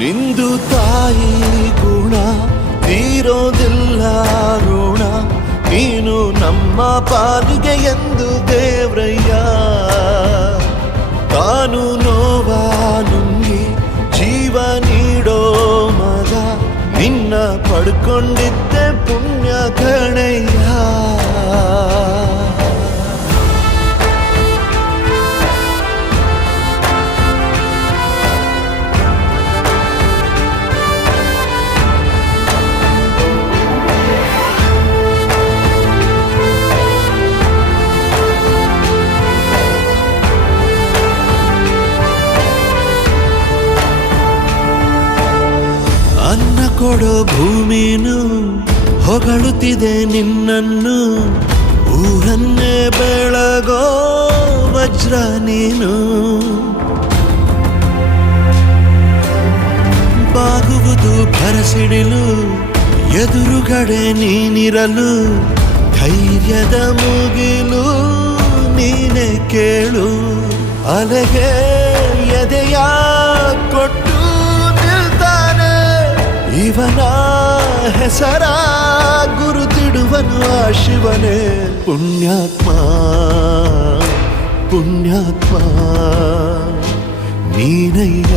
ನಿಂದು ತಾಯಿ ಗುಣ ತೀರೋದಿಲ್ಲ ಋಣ, ನೀನು ನಮ್ಮ ಪಾಲಿಗೆ ಎಂದು ದೇವ್ರಯ್ಯ. ತಾನು ನೋವ ನುಂಗಿ ಜೀವ ನೀಡೋ ಮಗ, ನಿನ್ನ ಪಡ್ಕೊಂಡಿದ್ದೆ ಪುಣ್ಯ ಗಣಯ್ಯ. ಅನ್ನ ಕೊಡೋ ಭೂಮಿನು ಹೊಗಳುತ್ತಿದೆ ನಿನ್ನನ್ನು, ಊರನ್ನೇ ಬೆಳಗೋ ವಜ್ರ ನೀನು. ಬಾಗುವುದು ಭರಸಿಡಿಲು, ಎದುರುಗಡೆ ನೀನಿರಲು, ಧೈರ್ಯದ ಮುಗಿಲು ನೀನೆ ಕೇಳು. ಅಲೆಗೆ ಎದೆಯ ಕೊಟ್ಟು ಇವನ ಹೆಸರ ಗುರುತಿಡುವನು ಆ ಶಿವನೇ. ಪುಣ್ಯಾತ್ಮ ಪುಣ್ಯಾತ್ಮ ನೀನಯ್ಯ.